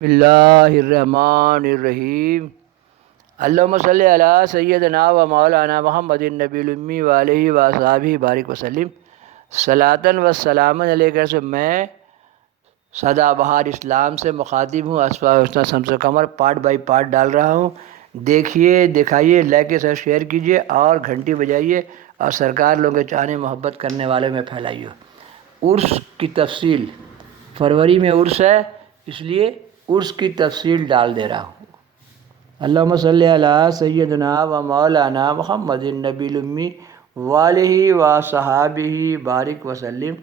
بسم اللہ الرحمن الرحیم۔ اللہم صلی علی سیدنا و مولانا محمد النبی الامی و علیہ و صحابہ بارک وسلم صلاۃً و سلامً علیہ۔ سے میں سدا بہار اسلام سے مخاطب ہوں، اسماء الحسنی شمس قمر پارٹ بائی پارٹ ڈال رہا ہوں۔ دیکھیے، دکھائیے، لائک کے ساتھ شیئر کیجیے اور گھنٹی بجائیے اور سرکار لوگوں کے چاہنے محبت کرنے والے میں پھیلائیے۔ عرس کی تفصیل، فروری میں عرس ہے، اس لیے عرس کی تفصیل ڈال دے رہا ہوں۔ اللہم صلی علی سیدنا و مولانا محمد النبی الامی وآلہ و صحابہ بارک وسلم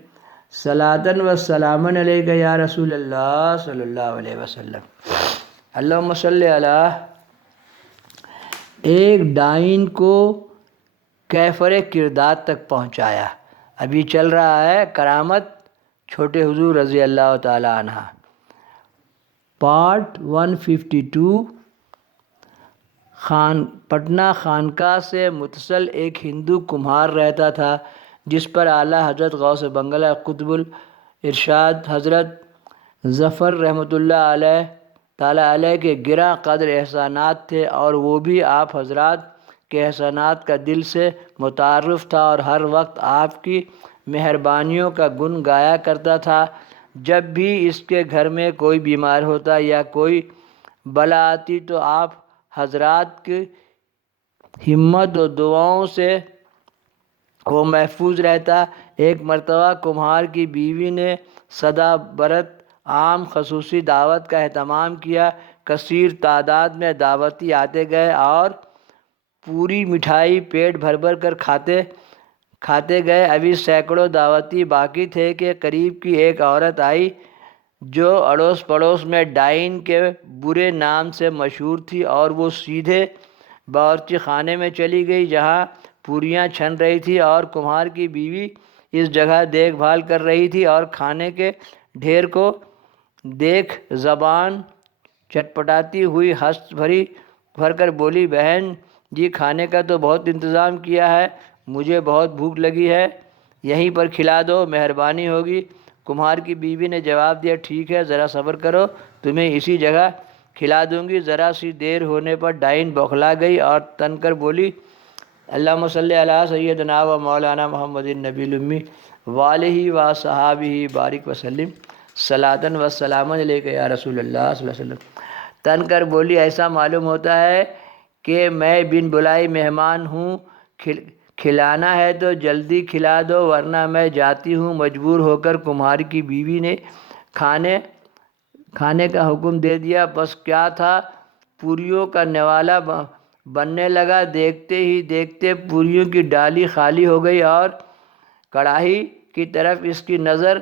صلاۃً و سلامً علیک یا رسول اللہ صلی اللہ علیہ وسلم۔ اللہم صلی علی۔ ایک ڈائن کو کیفر کردات تک پہنچایا۔ ابھی چل رہا ہے کرامت چھوٹے حضور رضی اللہ تعالی عنہ، پارٹ 152۔ پٹنہ خانقاہ سے متصل ایک ہندو کمہار رہتا تھا جس پر اعلیٰ حضرت غوث بنگلہ قطب الارشاد حضرت ظفر رحمۃ اللہ تعالی علیہ کے گراں قدر احسانات تھے، اور وہ بھی آپ حضرات کے احسانات کا دل سے متعارف تھا اور ہر وقت آپ کی مہربانیوں کا گن گایا کرتا تھا۔ جب بھی اس کے گھر میں کوئی بیمار ہوتا یا کوئی بلا آتی تو آپ حضرات کی ہمت و دعاؤں سے وہ محفوظ رہتا۔ ایک مرتبہ کمہار کی بیوی نے سدا برات عام خصوصی دعوت کا اہتمام کیا۔ کثیر تعداد میں دعوتی آتے گئے اور پوری مٹھائی پیٹ بھر بھر کر کھاتے گئے۔ ابھی سینکڑوں دعوتی باقی تھے کہ قریب کی ایک عورت آئی جو اڑوس پڑوس میں ڈائن کے برے نام سے مشہور تھی، اور وہ سیدھے باورچی خانے میں چلی گئی جہاں پوریاں چھن رہی تھی، اور کمہار کی بیوی اس جگہ دیکھ بھال کر رہی تھی اور کھانے کے ڈھیر کو دیکھ زبان چٹپٹاتی ہوئی ہنس بھر کر بولی، بہن جی کھانے کا تو بہت انتظام کیا ہے، مجھے بہت بھوک لگی ہے، یہیں پر کھلا دو، مہربانی ہوگی۔ کمہار کی بیوی نے جواب دیا، ٹھیک ہے، ذرا صبر کرو، تمہیں اسی جگہ کھلا دوں گی۔ ذرا سی دیر ہونے پر ڈائن بوکھلا گئی اور تن کر بولی، اللہم صلی علی سیدنا و مولانا محمد النبی الامی وآلہ و صحابہ بارک وسلم صلاۃً و سلامً علیک یا رسول اللہ صلی اللہ علیہ وسلم۔ تن کر بولی، ایسا معلوم ہوتا ہے کہ میں بن بلائی مہمان ہوں، کھلانا ہے تو جلدی کھلا دو ورنہ میں جاتی ہوں۔ مجبور ہو کر کمہار کی بیوی نے کھانے کا حکم دے دیا۔ بس کیا تھا، پوریوں کا نوالا بننے لگا۔ دیکھتے ہی دیکھتے پوریوں کی ڈالی خالی ہو گئی اور کڑاہی کی طرف اس کی نظر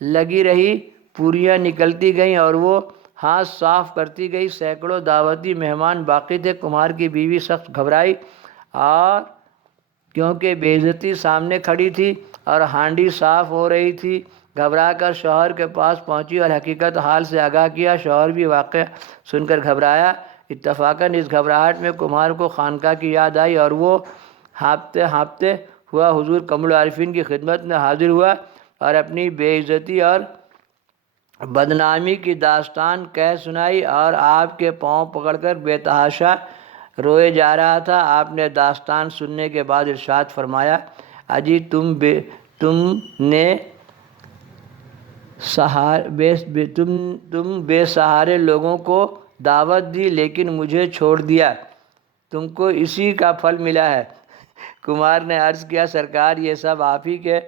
لگی رہی۔ پوریاں نکلتی گئیں اور وہ ہاتھ صاف کرتی گئی۔ سینکڑوں دعوتی مہمان باقی تھے۔ کمہار کی بیوی سخت گھبرائی، اور کیونکہ بے عزتی سامنے کھڑی تھی اور ہانڈی صاف ہو رہی تھی، گھبرا کر شوہر کے پاس پہنچی اور حقیقت حال سے آگاہ کیا۔ شوہر بھی واقعہ سن کر گھبرایا۔ اتفاقاً اس گھبراہٹ میں کمہار کو خانقاہ کی یاد آئی اور وہ ہانپتے ہوا حضور کمل العارفین کی خدمت میں حاضر ہوا اور اپنی بے عزتی اور بدنامی کی داستان کہہ سنائی، اور آپ کے پاؤں پکڑ کر بے تحاشا روئے جا رہا تھا۔ آپ نے داستان سننے کے بعد ارشاد فرمایا، اجی تم بے سہارے لوگوں کو دعوت دی لیکن مجھے چھوڑ دیا، تم کو اسی کا پھل ملا ہے۔ کمہار نے عرض کیا، سرکار یہ سب آپ ہی کے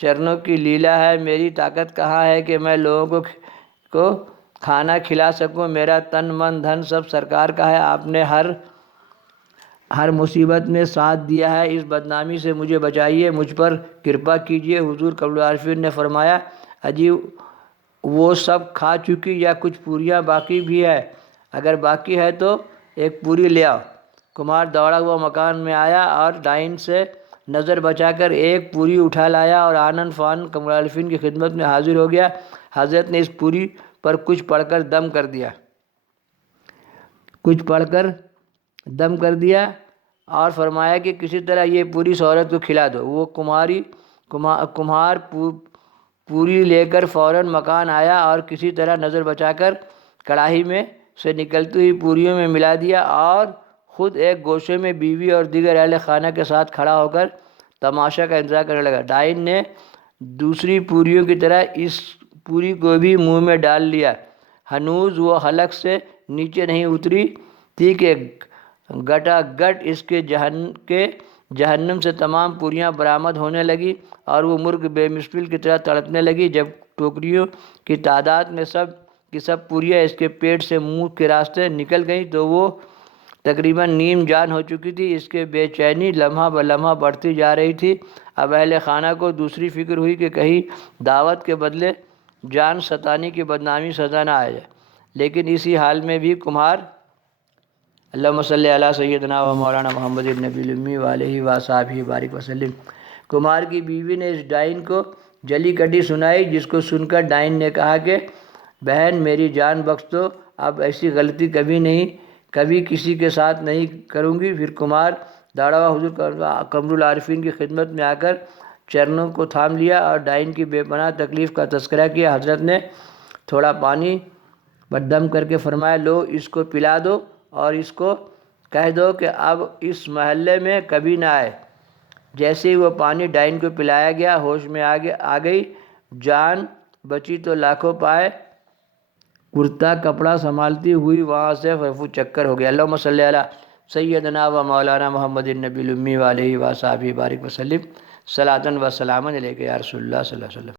چرنوں کی لیلا ہے، میری طاقت کہاں ہے کہ میں لوگوں کو کھانا کھلا سکوں، میرا تن من دھن سب سرکار کا ہے، آپ نے ہر مصیبت میں ساتھ دیا ہے، اس بدنامی سے مجھے بچائیے، مجھ پر کرپا کیجیے۔ حضور کمل العارفین نے فرمایا، اجی وہ سب کھا چکی یا کچھ پوریاں باقی بھی ہے؟ اگر باقی ہے تو ایک پوری لے آؤ۔ کمہار دوڑا ہوا مکان میں آیا اور ڈائن سے نظر بچا کر ایک پوری اٹھا لایا اور آنن فانن کمل العارفین کی خدمت میں حاضر ہو گیا۔ حضرت نے اس پوری پر کچھ پڑھ کر دم کر دیا اور فرمایا کہ کسی طرح یہ پوری اس عورت کو کھلا دو۔ وہ کمہار پوری لے کر فوراً مکان آیا اور کسی طرح نظر بچا کر کڑاہی میں سے نکلتی ہوئی پوریوں میں ملا دیا اور خود ایک گوشے میں بیوی اور دیگر اہل خانہ کے ساتھ کھڑا ہو کر تماشا کا انتظار کرنے لگا۔ ڈائن نے دوسری پوریوں کی طرح اس پوری کو بھی منہ میں ڈال لیا۔ ہنوز وہ حلق سے نیچے نہیں اتری تھی کہ گٹا گٹ اس کے جہنم سے تمام پوریاں برآمد ہونے لگی اور وہ مرغ بے مثل کی طرح تڑپنے لگی۔ جب ٹوکریوں کی تعداد میں سب کی سب پوریاں اس کے پیٹ سے منہ کے راستے نکل گئیں تو وہ تقریباً نیم جان ہو چکی تھی۔ اس کے بے چینی لمحہ بلمحہ بڑھتی جا رہی تھی۔ اب اہل خانہ کو دوسری فکر ہوئی کہ کہیں دعوت کے بدلے جان ستانی کی بدنامی سزا نہ آ جائے، لیکن اسی حال میں بھی کمہار اللہم صلی علی سیدنا و مولانا محمد النبی الامی وآلہ وصحبہ بارک وسلم۔ کمہار کی بیوی نے اس ڈائن کو جلی کٹی سنائی، جس کو سن کر ڈائن نے کہا کہ بہن میری جان بخش دو، اب ایسی غلطی کبھی کسی کے ساتھ نہیں کروں گی۔ پھر کمہار داڑھا ہوا حضور قمر العارفین کی خدمت میں آ کر چرنوں کو تھام لیا اور ڈائن کی بے پناہ تکلیف کا تذکرہ کیا۔ حضرت نے تھوڑا پانی پر دم کر کے فرمایا، لو اس کو پلا دو اور اس کو کہہ دو کہ اب اس محلے میں کبھی نہ آئے۔ جیسے ہی وہ پانی ڈائن کو پلایا گیا ہوش میں آ گئی، جان بچی تو لاکھوں پائے، کرتا کپڑا سنبھالتی ہوئی وہاں سے رفو چکر ہو گیا۔ اللہم صلی علی سیدنا و مولانا محمد النبی الامی وآلہ وصحبہ بارک وسلم۔ صلاۃ و سلاما علیک یا رسول اللہ صلی اللہ علیہ وسلم۔